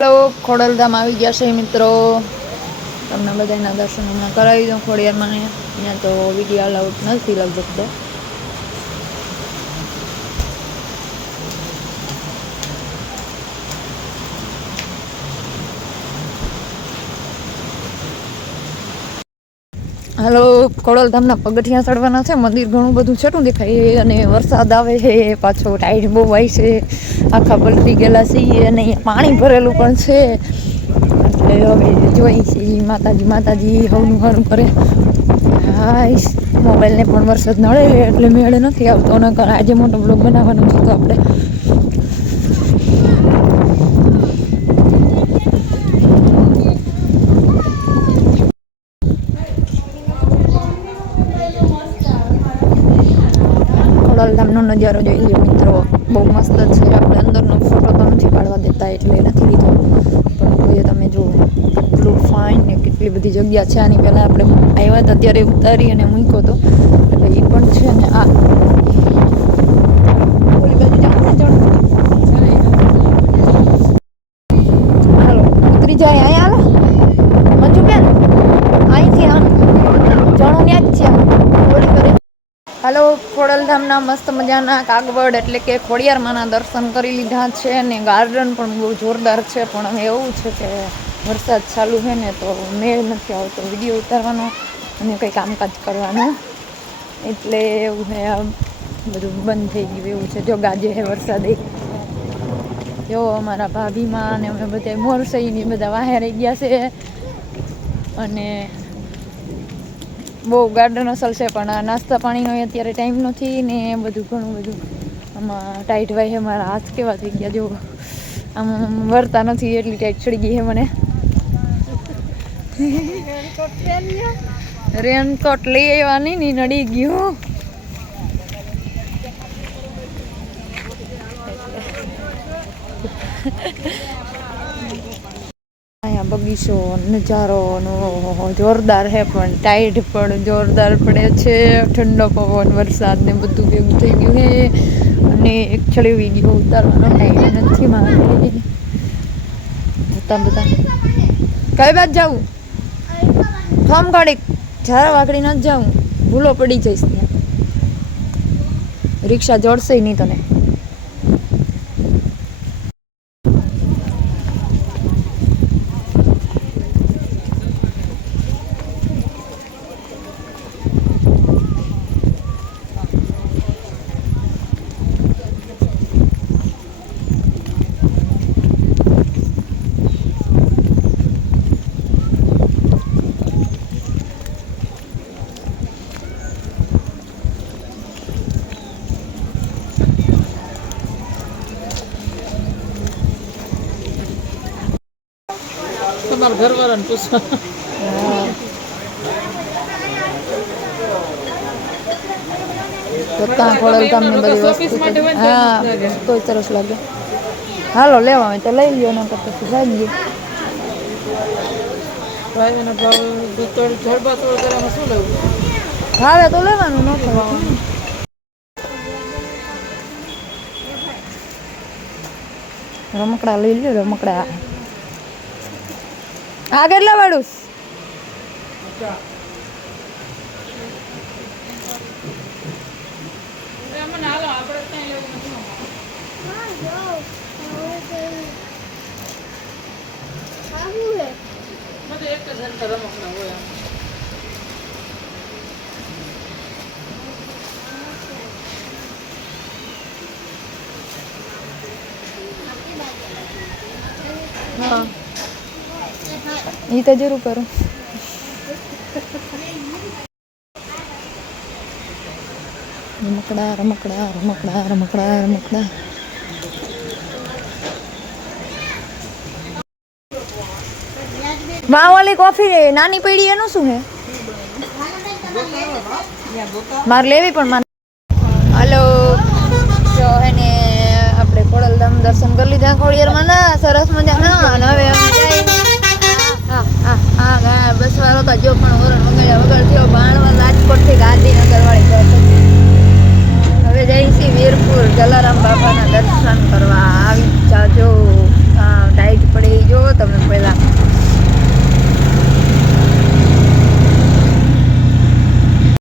Hello, Khodaldham આવી ગયા છે મિત્રો. તમને બધાના દર્શન હમણાં કરાવી દઉં ખોડિયારમાં અહીંયા. તો વીડિયો અલાઉડ નથી લગભગ તો હાલો ખોડલધામના પગથિયા ચડવાના છે. મંદિર ઘણું બધું છેટું દેખાય અને વરસાદ આવે છે, પાછો ટાઈટ બહુ હોય છે. આખા પલટી ગયેલા છીએ અને પાણી ભરેલું પણ છે. એટલે હવે જોઈ છે માતાજી માતાજી હવનું હરું કરે. હાઈશ મોબાઈલને પણ વરસાદ નડે એટલે મેળે નથી આવતો અને આજે મોટો બ્લોગ બનાવવાનો છે તો આપણે ખોડલધામનો નજારો જોઈ લો મિત્રો. બહુ મસ્ત છે. આપણે અંદરનો ફોટો તો નથી પાડવા દેતા એટલે નથી લીધો. પણ જોઈએ તમે જુઓ, કેટલું ફાઇન ને કેટલી બધી જગ્યા છે. આની પહેલાં આપણે આવ્યા હતા ત્યારે ઉતારી અને મૂક્યો હતો. એટલે એ પણ છે ને આ. હાલો, ઉતરી જાય અહીંયા હાલો મંજુ બેન અહીંથી આ જણો ન્યા જ છે ઓલી કરે હાલો, ખોડલધામના મસ્ત મજાના કાગવડ એટલે કે ખોડિયારમાંના દર્શન કરી લીધા છે અને ગાર્ડન પણ બહુ જોરદાર છે, પણ હવે એવું છે કે વરસાદ ચાલુ છે ને તો મેળ નથી આવતો. વીડિયો ઉતારવાનો અને કંઈ કામકાજ કરવાનું. એટલે એવું છે બધું બંધ થઈ ગયું એવું છે. જો ગાજે છે વરસાદે જો અમારા ભાભીમાં અને અમે બધા મોરસઈની બધા વાહે રહી ગયા છે. અને બહુ ગાર્ડન અસલ છે, પણ નાસ્તા પાણીનો અત્યારે ટાઈમ નથી ને બધું ઘણું બધું આમાં ટાઈટ વાય છે, મારા હાથ કેવા થઈ ગયા જો આમ વરતા નથી, એટલી ટાઈટ ચડી ગઈ છે મને. રેનકોટ લઈ આવવાની ની નડી ગયું. બગીચો નજારો નો જોરદાર છે પણ ટાઈટ પણ જોરદાર પડે છે. ઠંડો પવન, વરસાદ ને બધું ભેગું થઈ ગયું છે અને એક છડી વીડિયો ઉતારવાનો ટાઈમ નથી મારે હતા બધા કઈ બાદ જાવું ફોર્મ કાઢી જ્યારે વાકડી ન જાઉં. ભૂલો પડી જઈશ ત્યાં. રિક્ષા જોડશે નહીં તને. તમારા ઘરવાળાને પૂછો પોતા ખોડલધામ ને બધી શોપીસ વસ્તુ માટે તો- હોય ને તો હા મસ્ત લાગે. તોય સરસ લાગે હાલો લેવા હોય તો લઈ લ્યો નકર પછી જાગીએ ભાઈ એનો ભાવ તોડ જડબા તોડ કરવામાં શું લેવું ભાવે તો લેવાનું ન ખાવાનું રમકડા લઈ લ્યો રમકડા આ કેટલા વાળું? એમાં એ તો જરૂર કરું. રમકડા રમકડા રમકડા રમકડા રમકડા. વાહ કોફી નાની પીડી એનું શું હે મારે લેવી પણ મારે હલો. જો એને આપણે ખોડલધામ દર્શન કરી લીધા, ખોડિયારમાં. ના, સરસ જો પણ વરણ વગાડ્યા વગર થયો, બાણવા રાજકોટથી ગાંધીનગર વાળી જાય હવે જઈશી વીરપુર જલારામ બાપાના દર્શન કરવા.